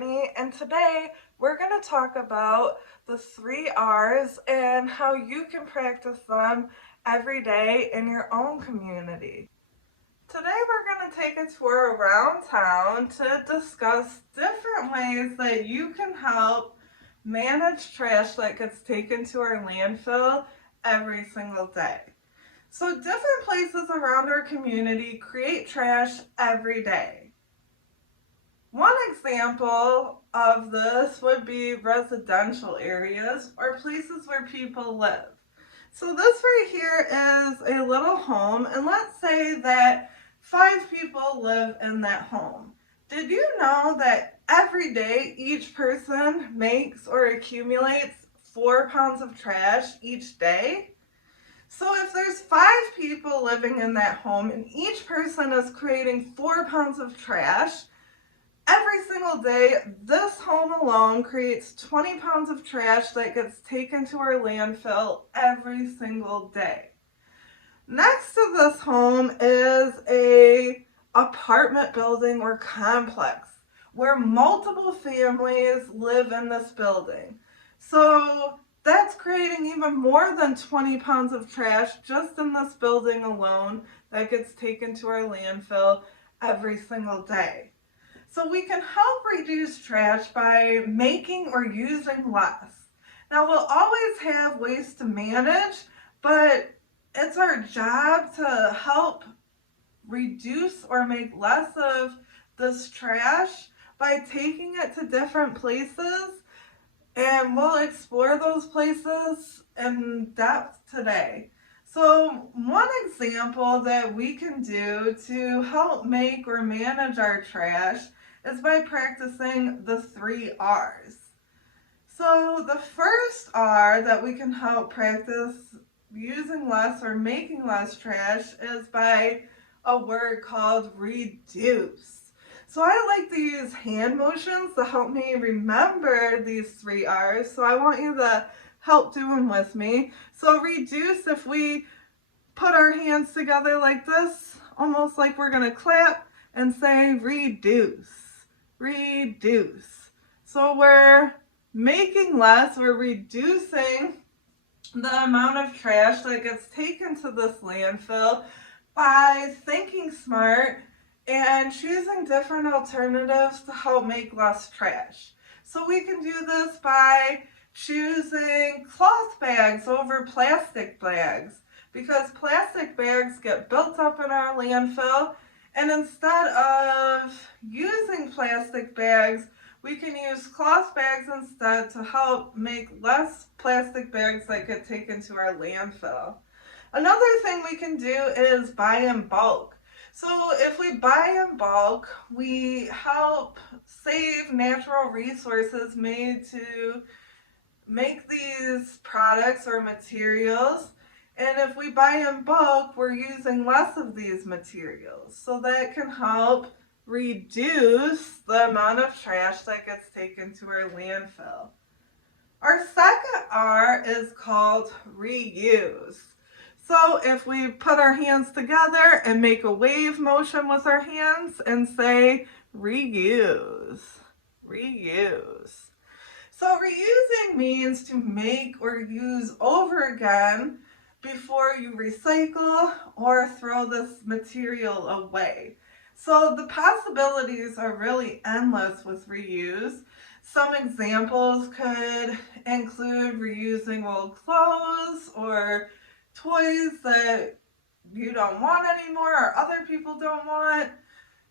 Brittany, and today we're going to talk about the 3 R's and how you can practice them every day in your own community. Today we're going to take a tour around town to discuss different ways that you can help manage trash that gets taken to our landfill every single day. So different places around our community create trash every day. One example of this would be residential areas or places where people live. So this right here is a little home, and let's say that 5 people live in that home. Did you know that every day each person makes or accumulates 4 pounds of trash each day? So if there's 5 people living in that home and each person is creating 4 pounds of trash, every single day, this home alone creates 20 pounds of trash that gets taken to our landfill every single day. Next to this home is a apartment building or complex where multiple families live in this building. So that's creating even more than 20 pounds of trash just in this building alone that gets taken to our landfill every single day. So we can help reduce trash by making or using less. Now we'll always have ways to manage, but it's our job to help reduce or make less of this trash by taking it to different places, and we'll explore those places in depth today. So one example that we can do to help make or manage our trash is by practicing the 3 R's. So the first R that we can help practice using less or making less trash is by a word called reduce. So I like to use hand motions to help me remember these 3 R's. So I want you to help do them with me. So reduce, if we put our hands together like this, almost like we're going to clap and say reduce, reduce. So we're making less, we're reducing the amount of trash that gets taken to this landfill by thinking smart and choosing different alternatives to help make less trash. So we can do this by choosing cloth bags over plastic bags, because plastic bags get built up in our landfill, and instead of using plastic bags, we can use cloth bags instead to help make less plastic bags that get taken to our landfill. Another thing we can do is buy in bulk. So if we buy in bulk, we help save natural resources made to make these products or materials. And if we buy in bulk, we're using less of these materials. So that can help reduce the amount of trash that gets taken to our landfill. Our second R is called reuse. So if we put our hands together and make a wave motion with our hands and say reuse, reuse. So reusing means to make or use over again before you recycle or throw this material away. So the possibilities are really endless with reuse. Some examples could include reusing old clothes or toys that you don't want anymore or other people don't want.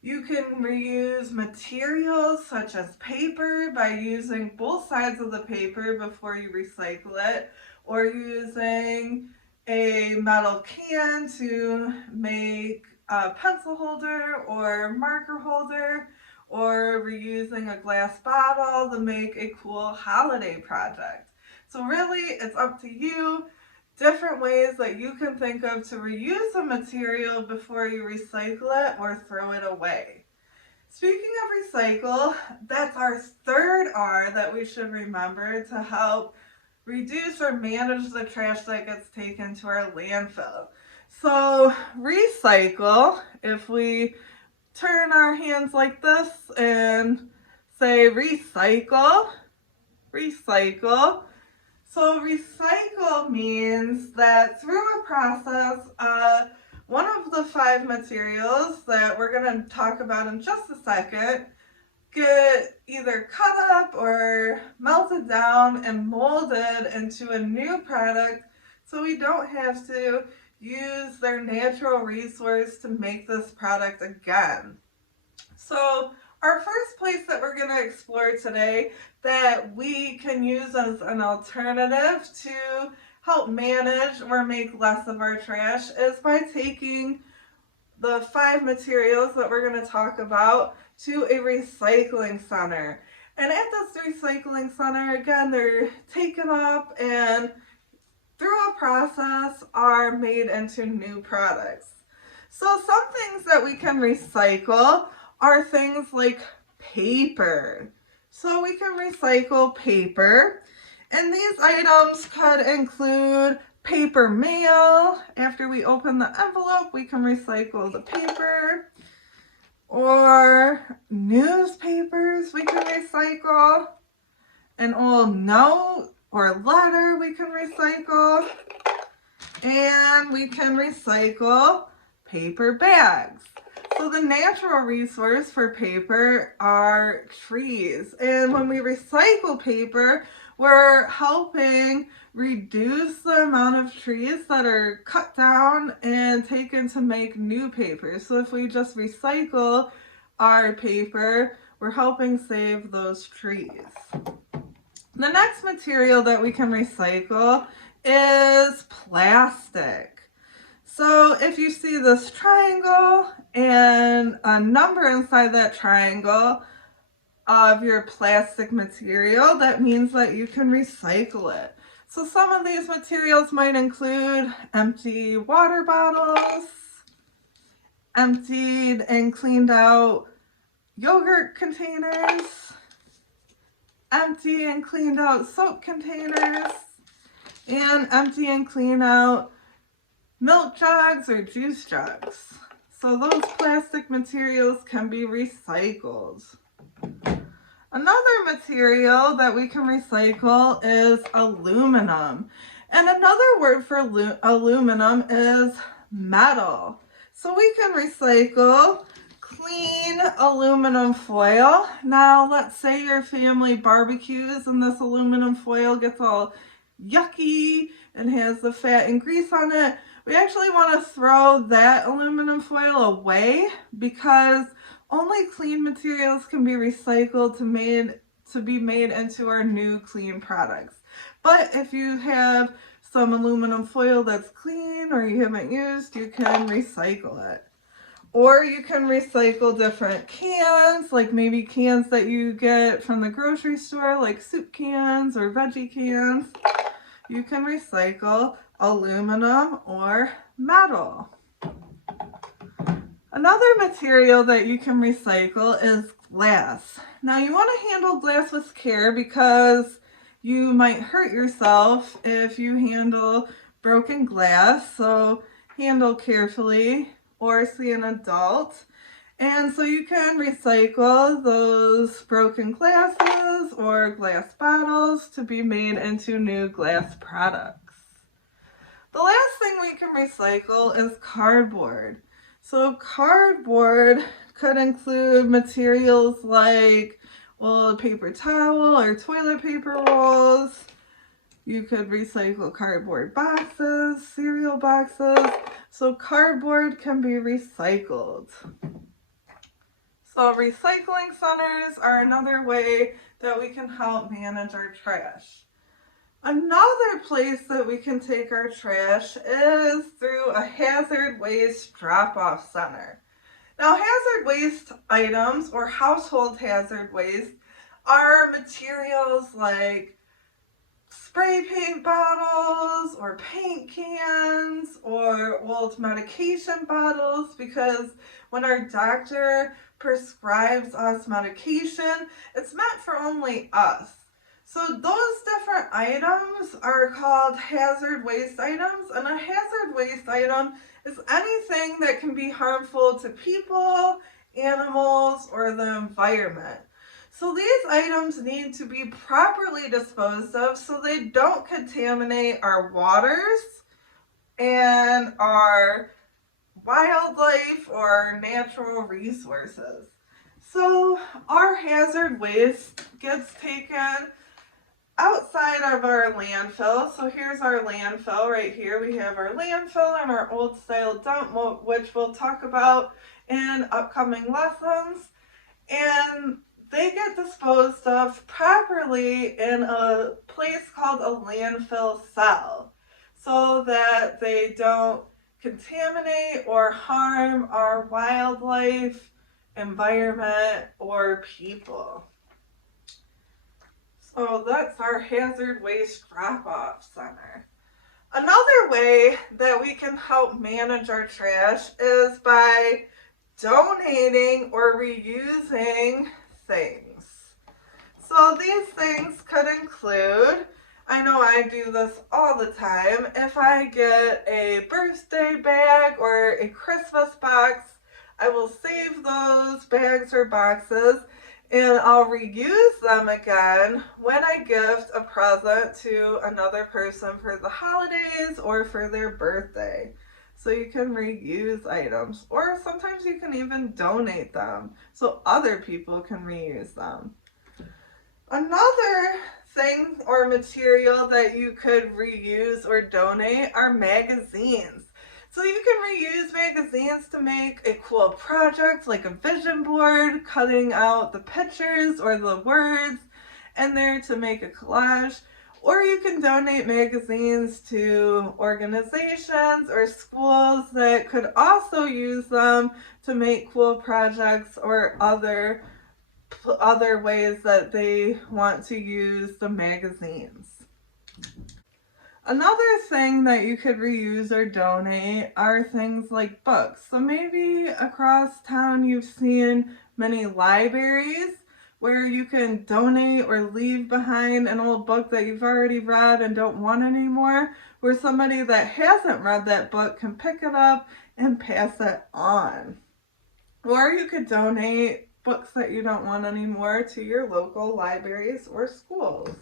You can reuse materials such as paper by using both sides of the paper before you recycle it, or using a metal can to make a pencil holder or marker holder, or reusing a glass bottle to make a cool holiday project. So really, it's up to you. Different ways that you can think of to reuse a material before you recycle it or throw it away. Speaking of recycle, that's our third R that we should remember to help reduce or manage the trash that gets taken to our landfill. So recycle, if we turn our hands like this and say recycle, recycle. So recycle means that through a process, one of the 5 materials that we're going to talk about in just a second get either cut up or melted down and molded into a new product, so we don't have to use their natural resource to make this product again. So our first place that we're going to explore today that we can use as an alternative to help manage or make less of our trash is by taking the 5 materials that we're going to talk about to a recycling center. And at this recycling center, again, they're taken up and through a process are made into new products. So some things that we can recycle are things like paper. So we can recycle paper, and these items could include paper mail. After we open the envelope, we can recycle the paper. Or newspapers we can recycle. An old note or letter we can recycle. And we can recycle paper bags. So the natural resource for paper are trees. And when we recycle paper, we're helping reduce the amount of trees that are cut down and taken to make new paper. So if we just recycle our paper, we're helping save those trees. The next material that we can recycle is plastic. So if you see this triangle and a number inside that triangle of your plastic material, that means that you can recycle it. So some of these materials might include empty water bottles, emptied and cleaned out yogurt containers, empty and cleaned out soap containers, and empty and clean out milk jugs or juice jugs. So those plastic materials can be recycled. Another material that we can recycle is aluminum. And another word for aluminum is metal. So we can recycle clean aluminum foil. Now let's say your family barbecues and this aluminum foil gets all yucky and has the fat and grease on it. We actually want to throw that aluminum foil away because only clean materials can be recycled to be made into our new clean products. But if you have some aluminum foil that's clean or you haven't used, you can recycle it. Or you can recycle different cans, like maybe cans that you get from the grocery store, like soup cans or veggie cans. You can recycle aluminum or metal. Another material that you can recycle is glass. Now you want to handle glass with care because you might hurt yourself if you handle broken glass. So handle carefully or see an adult. And so you can recycle those broken glasses or glass bottles to be made into new glass products. The last thing we can recycle is cardboard. So cardboard could include materials like old paper towel or toilet paper rolls. You could recycle cardboard boxes, cereal boxes. So cardboard can be recycled. So recycling centers are another way that we can help manage our trash. Another place that we can take our trash is through a hazard waste drop-off center. Now, hazard waste items or household hazard waste are materials like spray paint bottles or paint cans or old medication bottles, because when our doctor prescribes us medication, it's meant for only us. So those different items are called hazard waste items, and a hazard waste item is anything that can be harmful to people, animals, or the environment. So these items need to be properly disposed of so they don't contaminate our waters and our wildlife or natural resources. So our hazard waste gets taken outside of our landfill. So here's our landfill right here. We have our landfill and our old style dump, which we'll talk about in upcoming lessons. And they get disposed of properly in a place called a landfill cell so that they don't contaminate or harm our wildlife, environment, or people. So that's our hazard waste drop-off center. Another way that we can help manage our trash is by donating or reusing things. So these things could include, I know I do this all the time, if I get a birthday bag or a Christmas box, I will save those bags or boxes and I'll reuse them again when I gift a present to another person for the holidays or for their birthday. So you can reuse items, or sometimes you can even donate them so other people can reuse them. Another thing or material that you could reuse or donate are magazines. So you can reuse magazines to make a cool project like a vision board, cutting out the pictures or the words in there to make a collage. Or you can donate magazines to organizations or schools that could also use them to make cool projects or other ways that they want to use the magazines. Another thing that you could reuse or donate are things like books. So maybe across town you've seen many libraries where you can donate or leave behind an old book that you've already read and don't want anymore, where somebody that hasn't read that book can pick it up and pass it on. Or you could donate books that you don't want anymore to your local libraries or schools.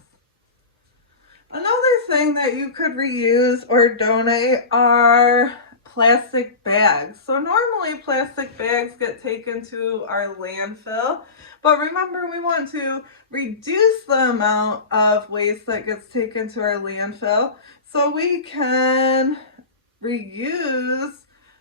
Another thing that you could reuse or donate are plastic bags. So normally plastic bags get taken to our landfill, but remember we want to reduce the amount of waste that gets taken to our landfill, so we can reuse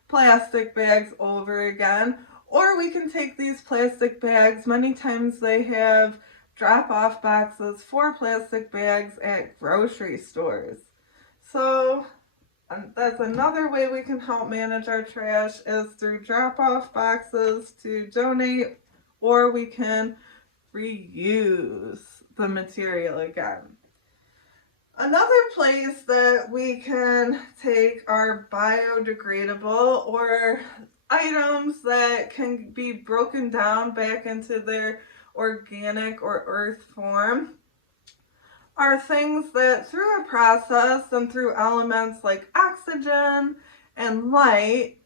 plastic bags over again, or we can take these plastic bags. Many times they have drop-off boxes for plastic bags at grocery stores. So that's another way we can help manage our trash, is through drop-off boxes to donate, or we can reuse the material again. Another place that we can take are biodegradable, or items that can be broken down back into their organic or earth form, are things that through a process and through elements like oxygen and light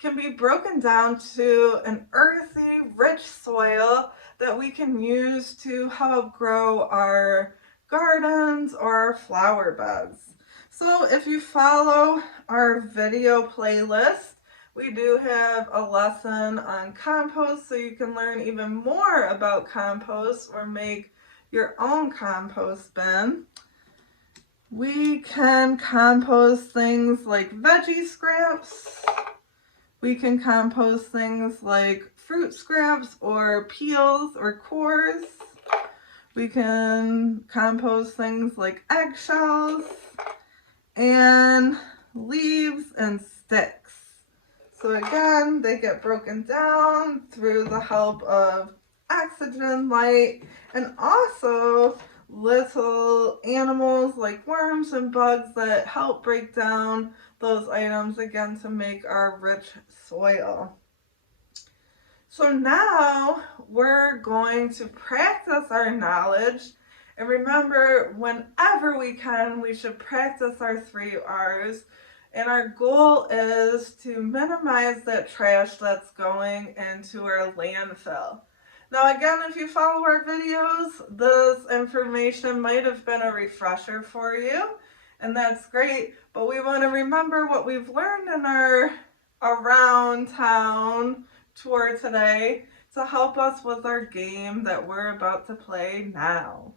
can be broken down to an earthy, rich soil that we can use to help grow our gardens or our flower beds. So if you follow our video playlist, we do have a lesson on compost, so you can learn even more about compost or make your own compost bin. We can compost things like veggie scraps. We can compost things like fruit scraps or peels or cores. We can compost things like eggshells and leaves and sticks. So again, they get broken down through the help of oxygen, light, and also little animals like worms and bugs that help break down those items again to make our rich soil. So now we're going to practice our knowledge. And remember, whenever we can, we should practice our 3 R's. And our goal is to minimize that trash that's going into our landfill. Now again, if you follow our videos, this information might have been a refresher for you, and that's great, but we want to remember what we've learned in our around town tour today to help us with our game that we're about to play now.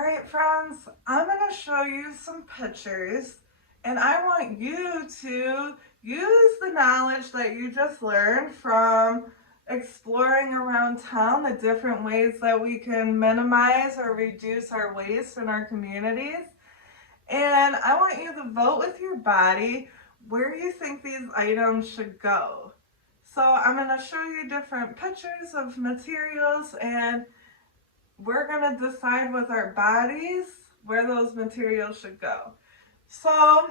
Alright friends, I'm going to show you some pictures, and I want you to use the knowledge that you just learned from exploring around town, the different ways that we can minimize or reduce our waste in our communities. And I want you to vote with your body where you think these items should go. So I'm going to show you different pictures of materials, and we're going to decide with our bodies where those materials should go. So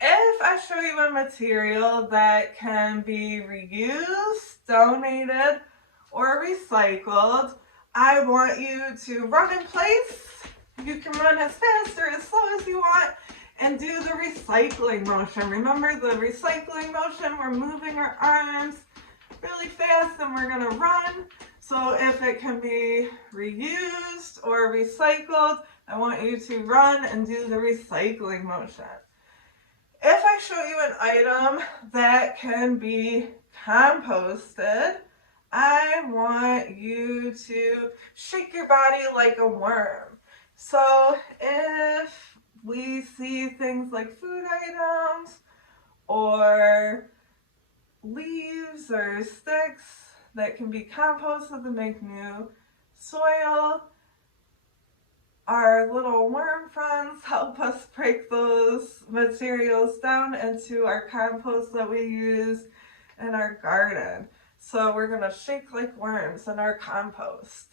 if I show you a material that can be reused, donated, or recycled, I want you to run in place. You can run as fast or as slow as you want and do the recycling motion. Remember the recycling motion? We're moving our arms really fast and we're going to run. So if it can be reused or recycled, I want you to run and do the recycling motion. If I show you an item that can be composted, I want you to shake your body like a worm. So if we see things like food items or leaves or sticks that can be composted to make new soil, our little worm friends help us break those materials down into our compost that we use in our garden. So we're going to shake like worms in our compost.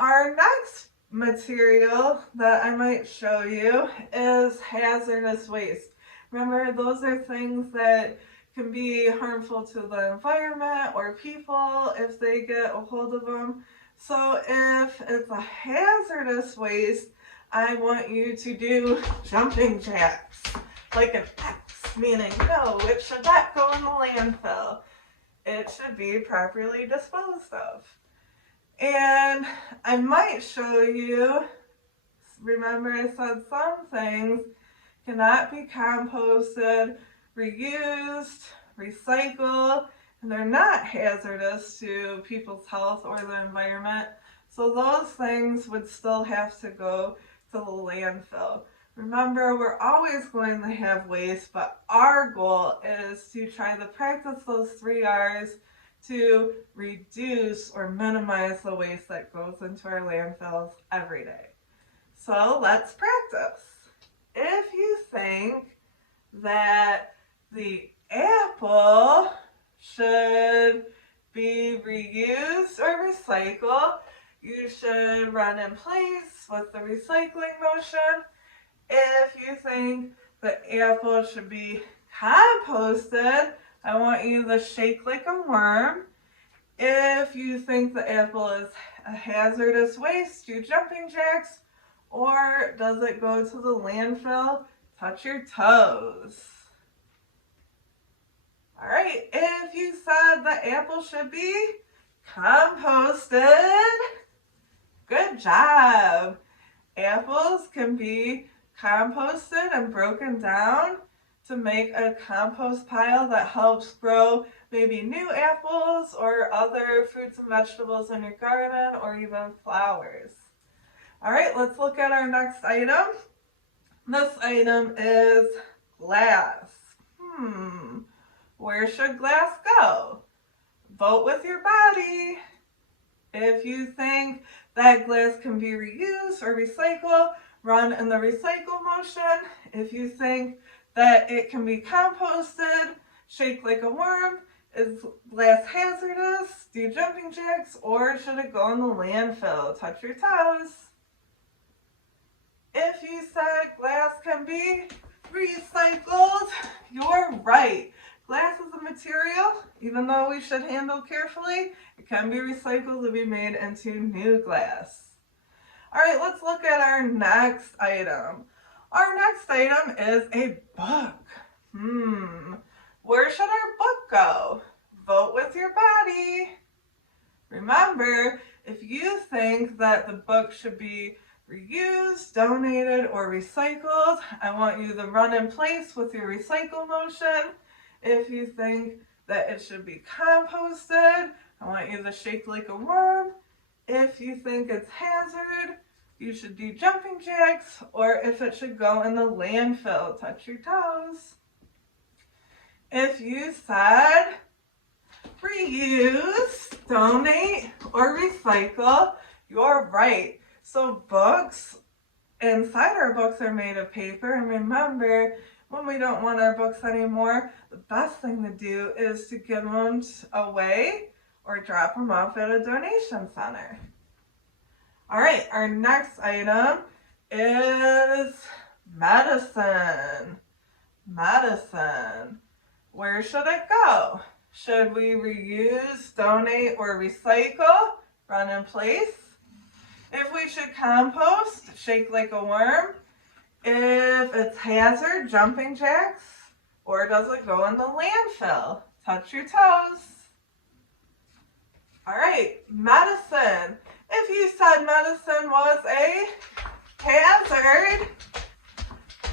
Our next material that I might show you is hazardous waste. Remember, those are things that can be harmful to the environment or people if they get a hold of them. So if it's a hazardous waste, I want you to do jumping jacks, like an X, meaning no, it should not go in the landfill. It should be properly disposed of. And I might show you, remember I said some things cannot be composted, reused, recycled, and they're not hazardous to people's health or the environment. So those things would still have to go to the landfill. Remember, we're always going to have waste, but our goal is to try to practice those 3 R's to reduce or minimize the waste that goes into our landfills every day. So let's practice. If you think that the apple should be reused or recycled, you should run in place with the recycling motion. If you think the apple should be composted, I want you to shake like a worm. If you think the apple is a hazardous waste, do jumping jacks, or does it go to the landfill? Touch your toes. All right, if you said the apple should be composted, good job. Apples can be composted and broken down to make a compost pile that helps grow maybe new apples or other fruits and vegetables in your garden or even flowers. All right, let's look at our next item. This item is glass. Where should glass go? Vote with your body. If you think that glass can be reused or recycled, run in the recycle motion. If you think that it can be composted, shake like a worm. Is glass hazardous? Do jumping jacks, or should it go in the landfill? Touch your toes. If you said glass can be recycled, you're right. Glass is a material, even though we should handle carefully, it can be recycled to be made into new glass. All right, let's look at our next item. Our next item is a book. Where should go? Vote with your body. Remember, if you think that the book should be reused, donated, or recycled, I want you to run in place with your recycle motion. If you think that it should be composted, I want you to shake like a worm. If you think it's hazard, you should do jumping jacks, or if it should go in the landfill, touch your toes. If you said reuse, donate, or recycle, you're right. So books, inside our books are made of paper, and remember, when we don't want our books anymore, the best thing to do is to give them away or drop them off at a donation center. All right, our next item is medicine. Medicine. Where should it go? Should we reuse, donate, or recycle? Run in place. If we should compost, shake like a worm. If it's hazard, jumping jacks. Or does it go in the landfill? Touch your toes. All right, medicine. If you said medicine was a hazard,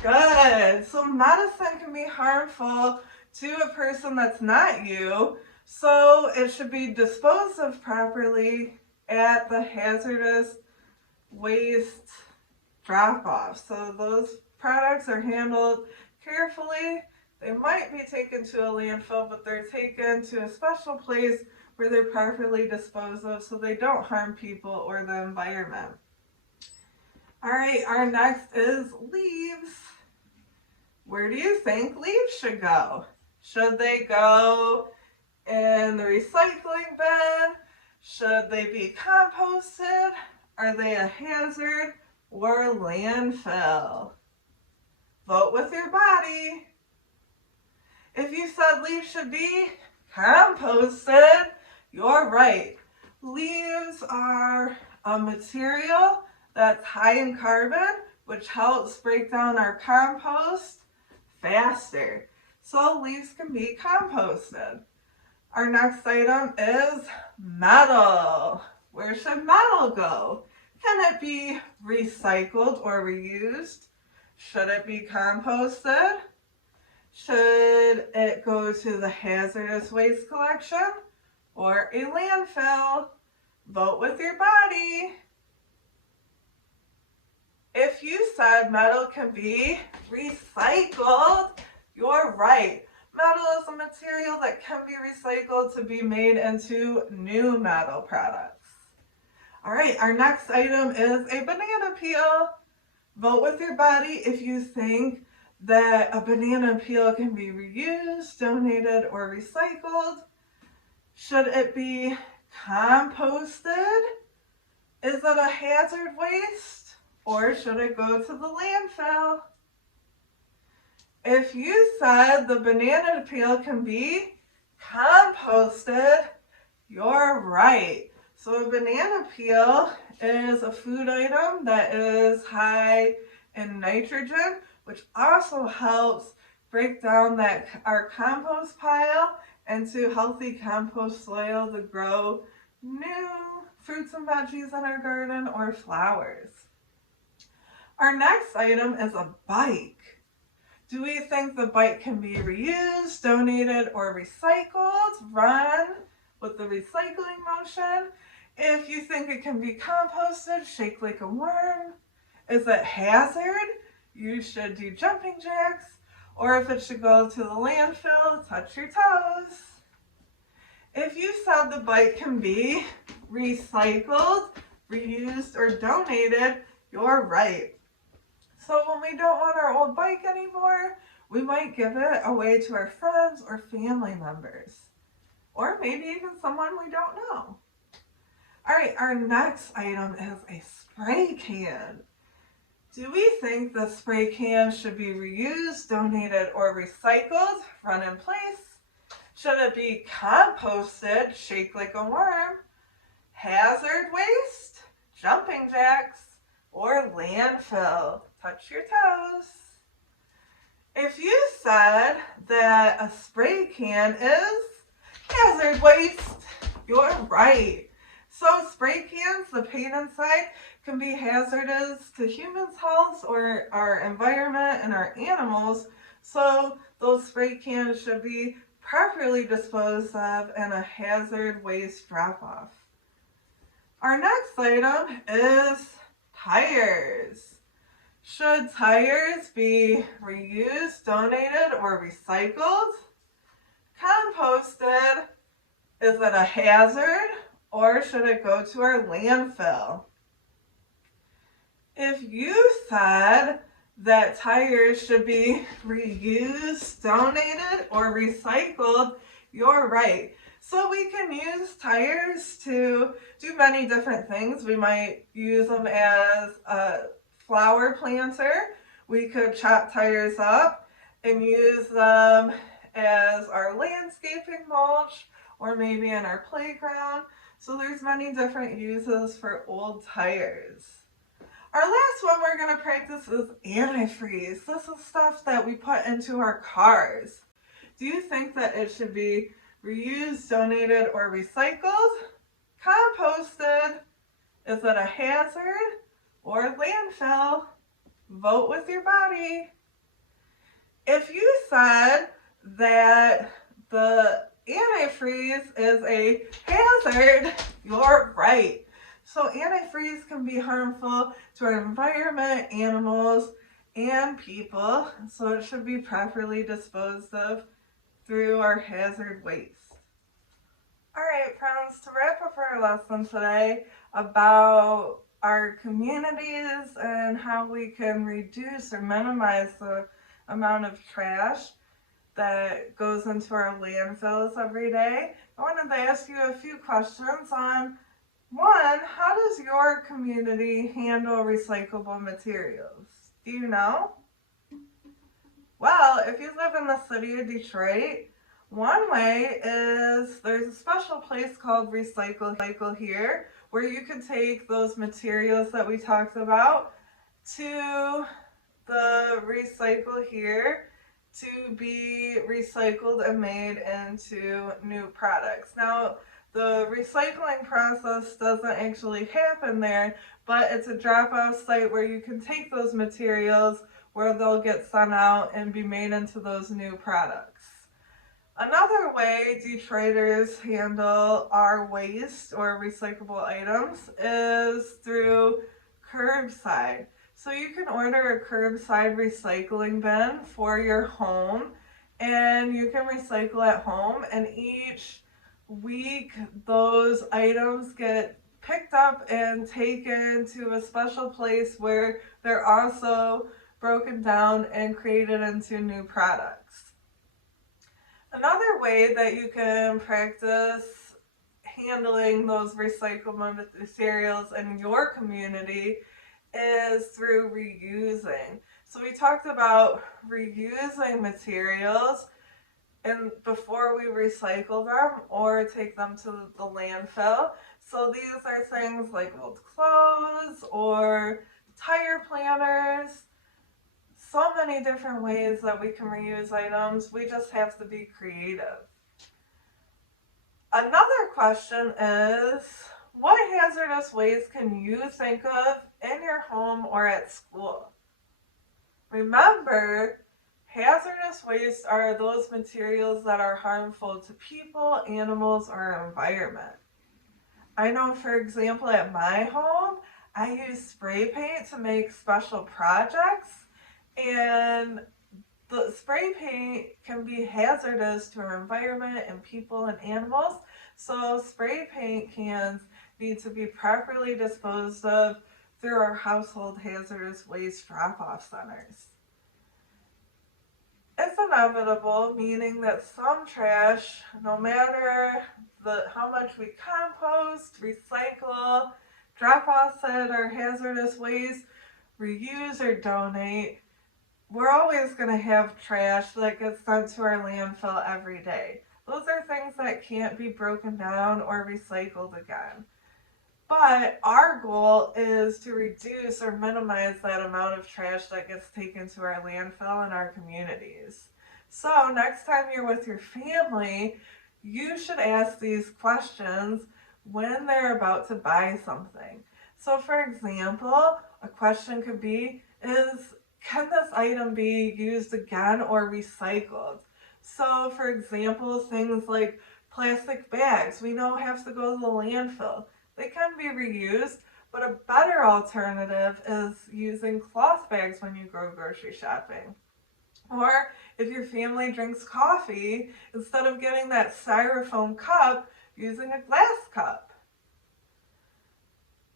good. So medicine can be harmful to a person that's not you, so it should be disposed of properly at the hazardous waste drop-off. So those products are handled carefully. They might be taken to a landfill, but they're taken to a special place where they're properly disposed of so they don't harm people or the environment. All right, our next is leaves. Where do you think leaves should go? Should they go in the recycling bin? Should they be composted? Are they a hazard or landfill? Vote with your body. If you said leaves should be composted, you're right. Leaves are a material that's high in carbon, which helps break down our compost faster. So leaves can be composted. Our next item is metal. Where should metal go? Can it be recycled or reused? Should it be composted? Should it go to the hazardous waste collection or a landfill? Vote with your body. If you said metal can be recycled, you're right. Metal is a material that can be recycled to be made into new metal products. All right, our next item is a banana peel. Vote with your body if you think that a banana peel can be reused, donated, or recycled. Should it be composted? Is it a hazard waste? Or should it go to the landfill? If you said the banana peel can be composted, you're right. So a banana peel is a food item that is high in nitrogen, which also helps break down our compost pile into healthy compost soil to grow new fruits and veggies in our garden or flowers. Our next item is a bike. Do we think the bike can be reused, donated, or recycled? Run with the recycling motion. If you think it can be composted, shake like a worm. Is it hazard? You should do jumping jacks. Or if it should go to the landfill, touch your toes. If you said the bike can be recycled, reused, or donated, you're right. So when we don't want our old bike anymore, we might give it away to our friends or family members. Or maybe even someone we don't know. All right, our next item is a spray can. Do we think the spray can should be reused, donated, or recycled? Run in place. Should it be composted? Shake like a worm. Hazard waste? Jumping jacks? Or landfill? Touch your toes. If you said that a spray can is Hazard waste. You're right. So spray cans, the paint inside, can be hazardous to humans' health or our environment and our animals. So those spray cans should be properly disposed of in a hazard waste drop-off. Our next item is tires. Should tires be reused, donated, or recycled? Composted, is it a hazard or should it go to our landfill? If you said that tires should be reused, donated, or recycled, you're right. So we can use tires to do many different things. We might use them as a flower planter. We could chop tires up and use them as our landscaping mulch or maybe in our playground. So there's many different uses for old tires. Our last one we're going to practice is antifreeze. This is stuff that we put into our cars. Do you think that it should be reused, donated, or recycled? Composted? Is it a hazard or landfill? Vote with your body. If you said that the antifreeze is a hazard, you're right. So antifreeze can be harmful to our environment, animals, and people, so it should be properly disposed of through our hazard waste. Alright friends, to wrap up our lesson today about our communities and how we can reduce or minimize the amount of trash that goes into our landfills every day, I wanted to ask you a few questions on one, how does your community handle recyclable materials? Do you know? Well, if you live in the city of Detroit, one way is there's a special place called Recycle Here where you can take those materials that we talked about to the Recycle Here to be recycled and made into new products. Now, the recycling process doesn't actually happen there, but it's a drop-off site where you can take those materials where they'll get sent out and be made into those new products. Another way Detroiters handle our waste or recyclable items is through curbside. So you can order a curbside recycling bin for your home and you can recycle at home, and each week those items get picked up and taken to a special place where they're also broken down and created into new products. Another way that you can practice handling those recyclable materials in your community is through reusing. So we talked about reusing materials and before we recycle them or take them to the landfill. So these are things like old clothes or tire planters. So many different ways that we can reuse items. We just have to be creative. Another question is, what hazardous waste can you think of in your home or at school? Remember, hazardous waste are those materials that are harmful to people, animals, or environment. I know, for example, at my home, I use spray paint to make special projects, and the spray paint can be hazardous to our environment and people and animals. So spray paint cans need to be properly disposed of through our household hazardous waste drop-off centers. It's inevitable, meaning that some trash, no matter how much we compost, recycle, drop off at our hazardous waste, reuse or donate, we're always going to have trash that gets sent to our landfill every day. Those are things that can't be broken down or recycled again. But our goal is to reduce or minimize that amount of trash that gets taken to our landfill in our communities. So next time you're with your family, You should ask these questions when they're about to buy something. So for example, a question could be, can this item be used again or recycled? So for example, things like plastic bags, we know have to go to the landfill. They can be reused, but a better alternative is using cloth bags when you go grocery shopping. Or if your family drinks coffee, instead of getting that styrofoam cup, using a glass cup.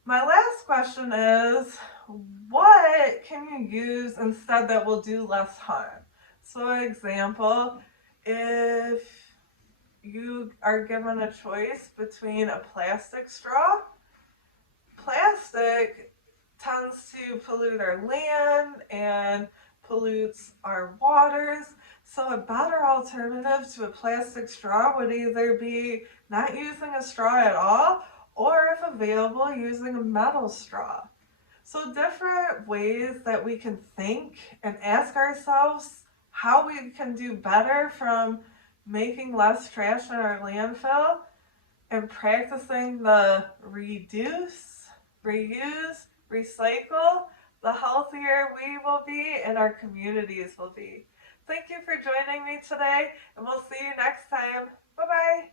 My last question is, what can you use instead that will do less harm? So example, if you are given a choice between a plastic straw, plastic tends to pollute our land and pollutes our waters. So a better alternative to a plastic straw would either be not using a straw at all, or if available, using a metal straw. So different ways that we can think and ask ourselves how we can do better from making less trash in our landfill and practicing the reduce, reuse, recycle, the healthier we will be and our communities will be. Thank you for joining me today, and we'll see you next time. Bye-bye.